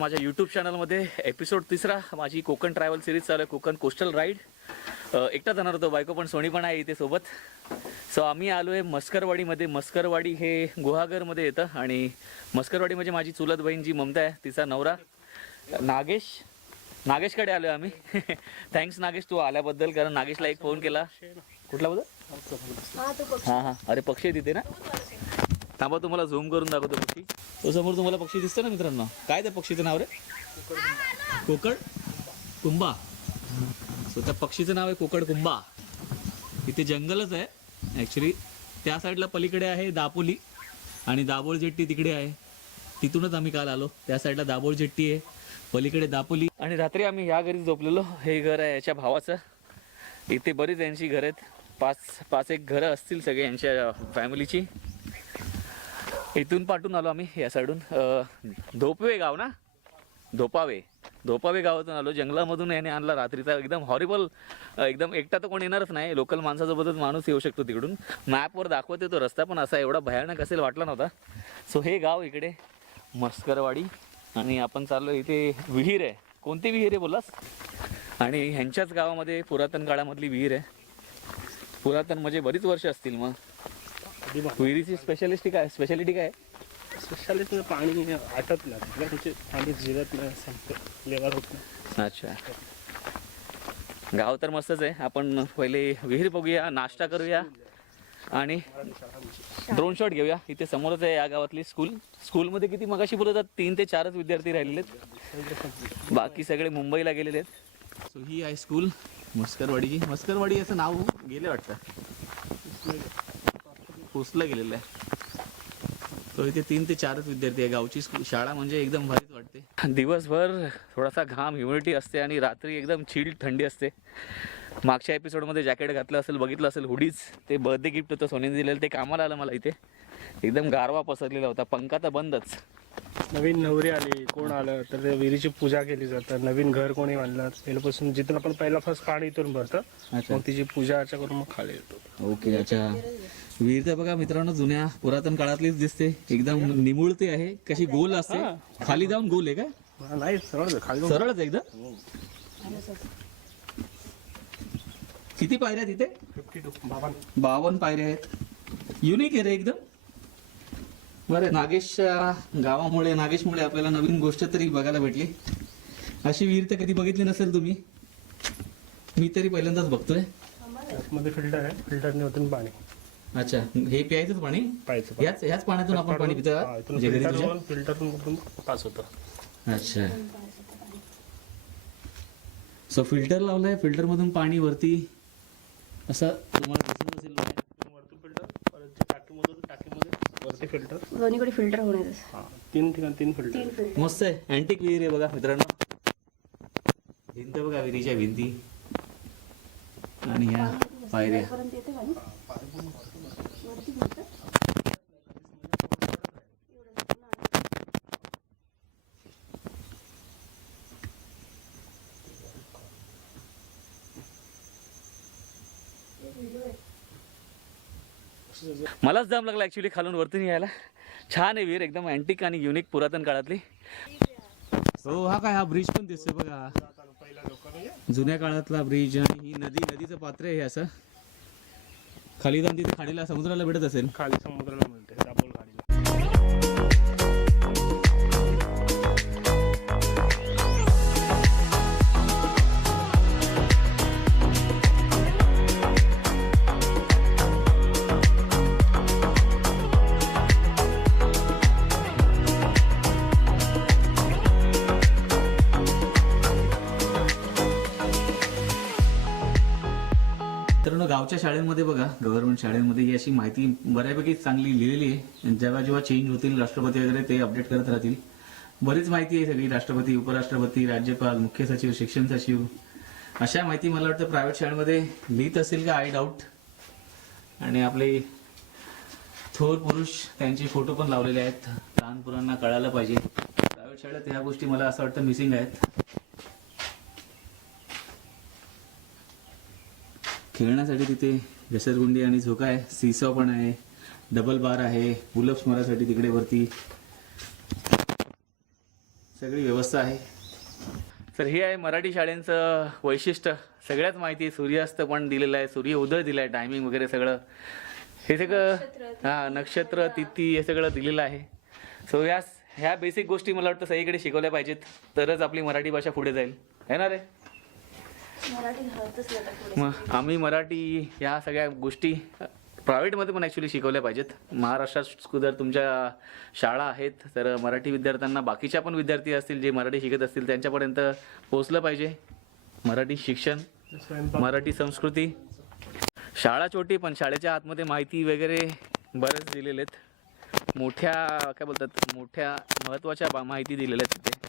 माझ्या यूट्यूब चॅनलमध्ये एपिसोड 3 माझी कोकण ट्रॅव्हल सिरीज चालू आहे. Konkan coastal ride. एकटा जाणार होतो, बायको पण सोनी पण आहे इथे सोबत. सो आम्ही आलो आहे मस्करवाडीमध्ये. मस्करवाडी हे गुहागरमध्ये येतं आणि मस्करवाडी म्हणजे माझी चुलत बहीण जी ममता आहे तिचा नवरा नागेशकडे आलो आहे आम्ही. थँक्स नागेश तू आल्याबद्दल, कारण नागेशला एक फोन केला. कुठला बद्दल? हां हां, अरे पक्षी आहे तिथे ना. थांबा तुम्हाला झूम करून दाखवतो पक्षी. तो समोर तुम्हाला पक्षी दिसतो ना मित्रांनो. काय त्या पक्षीचं नाव रे? कोकड कुंबा. सो त्या पक्षीचं नाव आहे कोकड कुंबा. इथे जंगलच आहे ॲक्च्युली. त्या साईडला पलीकडे आहे दापोली आणि दाभोळ जेट्टी तिकडे आहे. तिथूनच आम्ही काल आलो. त्या साईडला दाभोळ जेट्टी आहे, पलीकडे दापोली. आणि रात्री आम्ही ह्या घरी झोपलेलो. हे घर आहे याच्या भावाचं. इथे बरीच यांची घरं आहेत. पाच एक घरं असतील सगळे यांच्या फॅमिलीची. इथून पाठवून आलो आम्ही या साईडून. धोपवे गाव ना, धोपावे गावातून आलो. जंगलामधून याने आणला रात्रीचा. एकदम हॉरिबल. एकदम एकटा तर कोण येणारच नाही. लोकल माणसासोबतच माणूस येऊ शकतो तिकडून. मॅपवर दाखवते तो रस्ता, पण असा एवढा भयानक असेल वाटला नव्हता. सो हे गाव इकडे मस्करवाडी. आणि आपण चाललो. इथे विहीर आहे. कोणती विहीर आहे बोलास? आणि ह्यांच्याच गावामध्ये पुरातन काळामधली विहीर आहे. पुरातन म्हणजे बरीच वर्ष असतील. मग विहिरीची स्पेशालिटी काय स्पेशालिस्ट पाणी आटत नाही, पाणी जिरत नाही, लेवल होत नाही. अच्छा, गाव तर मस्तच आहे. आपण पहिले विहीर बघूया, नाश्ता करूया आणि ड्रोन शॉट घेऊया. इथे समोरच आहे या गावातली स्कूलमध्ये किती मगाशी बोलतात 3 ते 4च विद्यार्थी राहिलेले आहेत. बाकी सगळे मुंबईला गेलेले आहेत. सो ही आहे स्कूल मस्करवाडीची. मस्करवाडी असं नाव गेले वाटतं, पोचला गेलेलं आहे. तो इथे 3 ते 4च विद्यार्थी आहे. गावची शाळा म्हणजे एकदम भारीच वाटते. दिवसभर थोडासा घाम, ह्युमिडिटी असते आणि रात्री एकदम चिल्ड थंडी असते. मागच्या एपिसोडमध्ये जॅकेट घातलं असेल, बघितलं असेल, हुडीज. ते बर्थडे गिफ्ट होतं सोनीने दिलेलं, ते कामाला आलं मला. इथे एकदम गारवा पसरलेला होता. पंखा तर बंदच. नवीन नवरी आली, कोण आलं तर विहिरीची पूजा केली जाते. नवीन घर कोणी बांधलं पहिल्यापासून जिथून आपण पहिला फर्स्ट पाणी इथून भरतं, मग तिची पूजा अर्चा करून मग खाली येतो. ओके, अच्छा. विहीर तर बघा मित्रांनो जुन्या पुरातन काळातलीच दिसते. एकदम निमुळते आहे. कशी गोल असते, खाली जाऊन गोल आहे का? नाही, सरळ खाली सरळच एकदम. किती पायऱ्या तिथे? 52 पायऱ्या आहेत. युनिक आहे रे एकदम. बरं, नागेशमुळे आपल्याला नवीन गोष्ट तरी बघायला भेटली. अशी विहीर तर कधी बघितली नसेल तुम्ही. मी तरी पहिल्यांदाच बघतोय. मध्ये फिल्टर आहे, फिल्टरने होतं पाणी. अच्छा, हे प्यायचंच पाणी? ह्याच पाण्यातून आपण पाणी पितो. फिल्टरमधून पास होतं. अच्छा, सो फिल्टर लावलाय. फिल्टर मधून पाणी वरती असं तुम्हाला दिसत असेल. वरतून फिल्टर, परत टाकीमध्ये वरती फिल्टर, दोन्हीकडे फिल्टर होण्याचं. 3 ठिकाणी 3 फिल्टर. मस्त आहे. अँटिक विहीर आहे बघा मित्रांनो. भिंत बघा, विहिरीच्या भिंती आणि ह्या पायऱ्या. मलाच जाम लागला ऍक्च्युली खालून वरतून यायला. छान आहे विहीर, एकदम अँटिक आणि युनिक पुरातन काळातली. हो, हा काय, हा ब्रिज पण दिसतोय बघा, जुन्या काळातला ब्रिज. आणि ही नदीचं पात्र आहे. असं खाली जाऊन तिथे खाडीला समुद्राला भेटत असेल. खाली समुद्राला मिळते दापोल खाडीला. तर गावच्या शाळेमध्ये बघा, गव्हर्नमेंट शाळेमध्ये ही अशी माहिती बऱ्यापैकी चांगली लिहिलेली आहे. जेव्हा जेव्हा चेंज होतील राष्ट्रपती वगैरे ते अपडेट करत राहतील. बरीच माहिती आहे सगळी. राष्ट्रपती, उपराष्ट्रपती, राज्यपाल, मुख्य सचिव, शिक्षण सचिव, अशा माहिती मला वाटतं प्रायव्हेट शाळेमध्ये लिहित असेल का, आय डाऊट. आणि आपले थोर पुरुष त्यांचे फोटो पण लावलेले आहेत. लहान मुलांना कळायला पाहिजे. प्रायव्हेट शाळेत ह्या गोष्टी मला असं वाटतं मिसिंग आहेत. खेळण्यासाठी तिथे घसरगुंडी आणि झोका आहे. सीसॉ पण आहे. डबल बार आहे. पुलअप्स मारायसाठी तिकडे वरती. सगळी व्यवस्था आहे. तर हे आहे मराठी शाळेंचं वैशिष्ट्य. सगळ्याच माहिती, सूर्यास्त पण दिलेलं आहे, सूर्य उदय दिला आहे, टायमिंग वगैरे सगळं, हे सगळं हां नक्षत्र तिथी हे सगळं दिलेलं आहे. सो ह्या बेसिक गोष्टी मला वाटतं सगळीकडे शिकवल्या पाहिजेत, तरच आपली मराठी भाषा पुढे जाईल, है ना रे? मराठी हळतच नाही आता पुढे. मग आम्ही मराठी ह्या सगळ्या गोष्टी प्रायव्हेटमध्ये पण ॲक्च्युली शिकवल्या पाहिजेत. महाराष्ट्रात जर तुमच्या शाळा आहेत तर मराठी विद्यार्थ्यांना, बाकीच्या पण विद्यार्थी असतील जे मराठी शिकत असतील त्यांच्यापर्यंत पोचलं पाहिजे मराठी शिक्षण, मराठी संस्कृती. शाळा छोटी पण शाळेच्या आतमध्ये माहिती वगैरे बरेच दिलेले आहेत. मोठ्या काय बोलतात, मोठ्या महत्त्वाच्या माहिती दिलेल्या आहेत तिथे.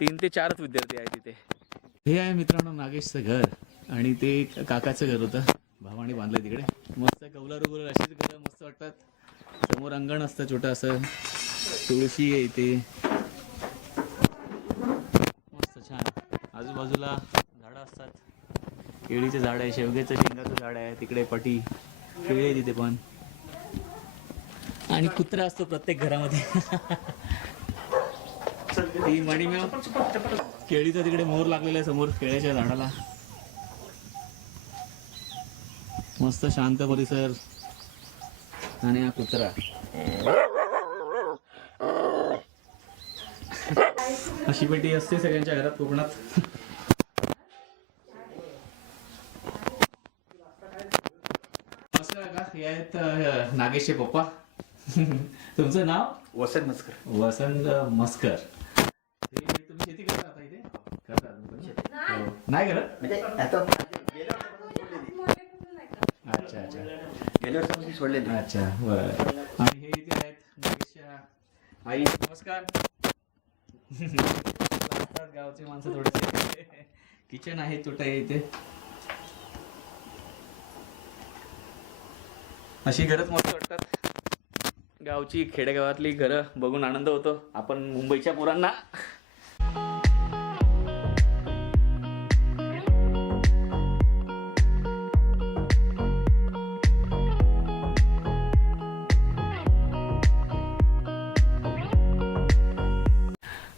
3 ते 4च विद्यार्थी आहेत तिथे. हे आहे मित्रांनो नागेशचं घर, आणि ते काकाचं घर होतं, भावाने बांधलंय तिकडे. मस्त कौलारू गुलर अशीच घरं मस्त वाटतात. समोर अंगण असतं छोटं असं, तुळशी आहे इथे, मस्त छान. आजूबाजूला झाडं असतात, केळीचं झाड आहे, शेवग्याचं शेंगाचं झाड आहे, तिकडे पटी केळी आहे तिथे पण, आणि कुत्रा असतो प्रत्येक घरामध्ये. ही मणिमेव केळीचा तिकडे मोर लागलेला आहे समोर केळ्याच्या झाडाला. मस्त शांत परिसर, आणि हा कुत्रा. अशी पेटी असते सगळ्यांच्या घरात कोकणात. मस्त का? हे आहेत नागेशचे पप्पा. तुमचं नाव? वसंत मस्कर. वसंत मस्कर. तुम्ही शेती करता आता इथे? करतात नाही करत? म्हणजे आता अच्छा अच्छा, गेल्या वर्षापासून सोडलेली. अच्छा बरं. आणि हे इथे आहेत नागेशच्या आई. नमस्कार. असतात गावची माणसं थोडेसे. किचन आहे छोटं आहे इथे. अशी घरच मस्त वाटतात. गावची खेडेगावातली घरं बघून आनंद होतो. आपण मुंबईच्या पोरांना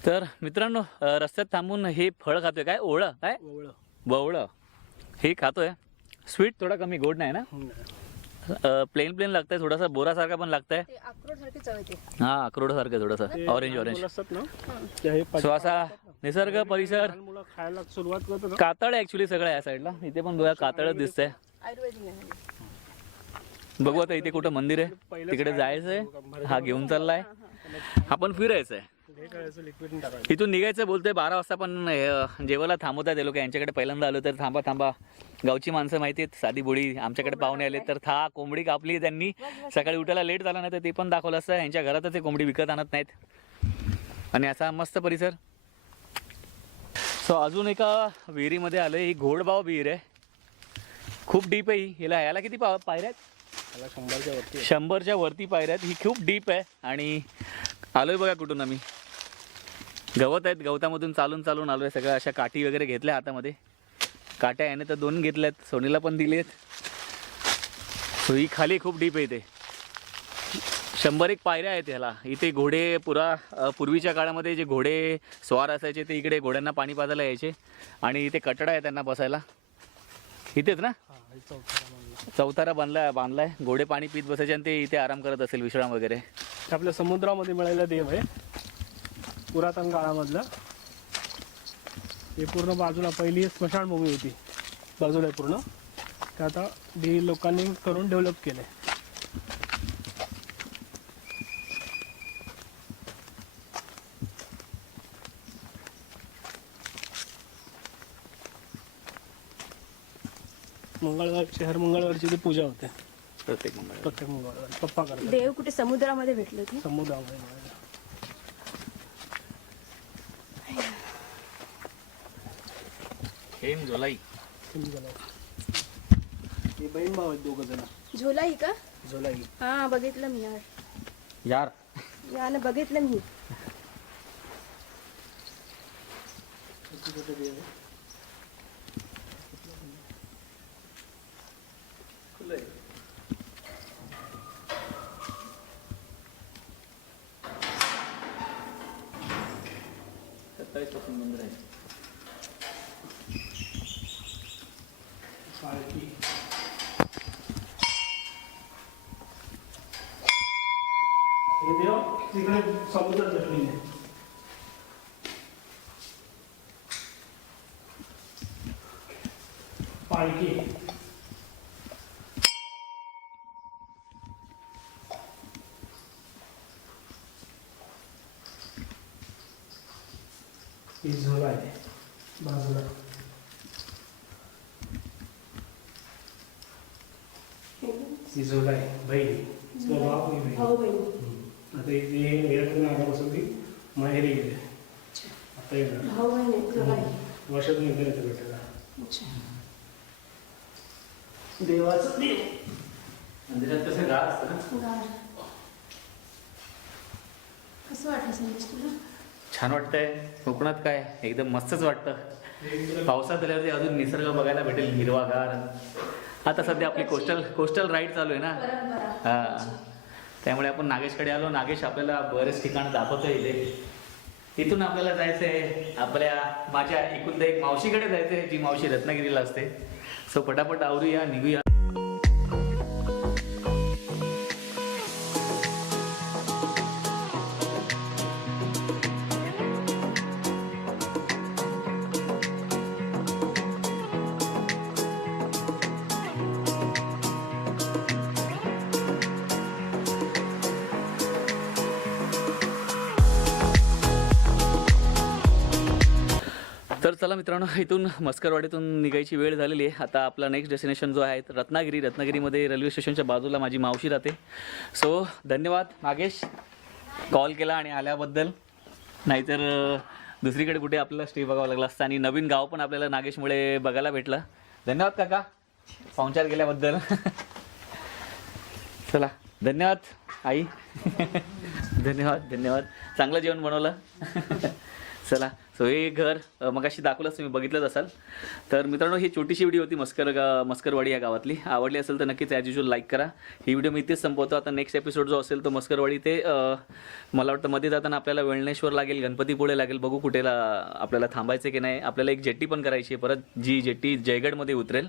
तर मित्रांनो रस्त्यात थांबून हे फळ खातोय. काय ओळं? काय बवळं हे खातोय. स्वीट थोडा कमी, गोड नाही ना, प्लेन प्लेन लागतंय, थोडासा बोरासारखा पण लागतंय. ते अक्रोडसारखे चव येते. हा अक्रोडासारखं थोडंसं ऑरेंज ऑरेंज. असतात ना, सो असा निसर्ग परिसर. मुलं खायला सुरुवात करतात ना. कातळ ऍक्च्युली सगळं या साईडला. इथे पण बघा कातळच दिसतंय. आयुर्वेदिक आहे. बघू आता इथे कुठं मंदिर आहे, तिकडे जायचंय. हा घेऊन चाललाय, आपण फिरायचंय. लिक्विड टाकायचं. इथून निघायचं बोलतोय 12 वाजता, पण जेवायला थांबवतात ते लोक. यांच्याकडे पहिल्यांदा आलो तर थांबा थांबा, गावची माणसं माहिती आहेत, साधी बुडी. आमच्याकडे पाहुणे आले तर कोंबडी कापली त्यांनी. सकाळी उठायला लेट झाला नाही तर ते पण दाखवलं असतं. यांच्या घरातच ते कोंबडी विकत आणत नाहीत. आणि असा मस्त परिसर. सो अजून एका विहिरीमध्ये आलं. ही घोडबाव विहीर आहे, खूप डीप आहे ही. याला किती पायऱ्या आहेत? त्याला 100च्या वरती. 100च्या वरती पायऱ्या आहेत. ही खूप डीप आहे. आणि आलोय बघा कुठून आम्ही. गवत आहेत, गवतामधून चालून चालून आलोय. सगळ्या अशा काठी वगैरे घेतल्या हातामध्ये. काट्या याने तर 2 घेतल्यात, सोनीला पण दिलेत. सो ही खाली खूप डीप आहे. इथे 100 पायऱ्या आहेत ह्याला. इथे घोडे पूर्वीच्या काळामध्ये जे घोडे स्वार असायचे ते इकडे घोड्यांना पाणी पाजायला यायचे. आणि इथे कटडा आहे त्यांना बसायला. इथेच ना चौथारा बांधलाय. घोडे पाणी पीत बसायचे आणि ते इथे आराम करत असेल, विश्राम वगैरे. आपल्या समुद्रामध्ये मिळालेला देव आहे, पुरातन काळामधला. हे पूर्ण बाजूला पहिली स्मशानभूमी होती, बाजूला पूर्ण. ते आता लोकांनी करून डेव्हलप केलंय. हर मंगळवारची ती पूजा होते. प्रत्येक मंगळ. प्रत्येक मंगळवार पप्पा करतात. देव कुठे समुद्रामध्ये भेटले होते? समुद्रामध्ये मिळालं. हेम झोलाई. हे बहीण भाऊ आहेत 2 जण. झोलाई का? झोलाई. हा बघितलं मी यार. यानं बघितलं मी. 27 पासून बंद राहील. पालखी. हे देव तिकडे समुद्रात भेटलेले आहे. पालखी. ही झोला आहे बाजूला. ही झोला आहे बहिणी. भाऊ ही बहीण. भाऊ बहीण. आता इथे निरंतर आल्यापासून ती माहेरी गेली. आता येणार भाऊ बहीण झोला आहे. वर्षातून एकदा येते भेटायला. अच्छा. देवाचं देव. मंदिरात कसं गार असतं ना. गार. कसं वाटलं संदेश तुला? छान वाटतंय. कोकणात काय एकदम मस्तच वाटतं. पावसात आल्यावरती अजून निसर्ग बघायला भेटेल हिरवागार. आता सध्या आपली कोस्टल राईड चालू आहे ना. परंपरा. हां, त्यामुळे आपण नागेशकडे आलो. नागेश आपल्याला बरेच ठिकाण दाखवतोय इथे. इथून आपल्याला जायचं आहे माझ्या एकूण एक मावशीकडे जायचं आहे, जी मावशी रत्नागिरीला असते. सो पटापट आवरूया, निघूया. तर चला मित्रांनो, इथून मस्करवाडीतून निघायची वेळ झालेली आहे. आता आपला नेक्स्ट डेस्टिनेशन जो आहे रत्नागिरीमध्ये रेल्वे स्टेशनच्या बाजूला माझी मावशी राहते. सो धन्यवाद नागेश, कॉल केला आणि आल्याबद्दल. नाहीतर दुसरीकडे कुठे आपल्याला स्टे बघावं लागला असतं. आणि नवीन गाव पण आपल्याला नागेशमुळे बघायला भेटलं. धन्यवाद काका पाहुणचार केल्याबद्दल. चला धन्यवाद आई. धन्यवाद. चांगलं जेवण बनवलं. चला. सो हे घर मगाशी दाखवलंच, तुम्ही बघितलंच असाल. तर मित्रांनो, ही छोटीशी व्हिडिओ होती मस्करवाडी या गावातली. आवडली असेल तर नक्कीच ॲज युजल लाईक करा. ही व्हिडिओ मी इथेच संपवतो. आता नेक्स्ट एपिसोड जो असेल तो मस्करवाडी ते मला वाटतं मध्ये जाताना आपल्याला वेळणेश्वर लागेल, गणपतीपुळे लागेल. बघू कुठेला आपल्याला थांबायचं की नाही. आपल्याला एक जेट्टी पण करायची आहे परत, जी जेट्टी जयगडमध्ये उतरेल.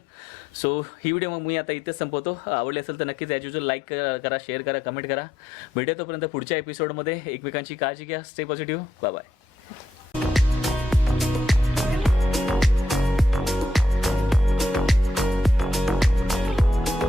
सो ही व्हिडिओ मग मी आता इथेच संपवतो. आवडली असेल तर नक्कीच ॲज युजल लाईक करा, शेअर करा, कमेंट करा. भेटूया तोपर्यंत पुढच्या एपिसोडमध्ये. एकमेकांची काळजी घ्या. Stay positive. Bye bye.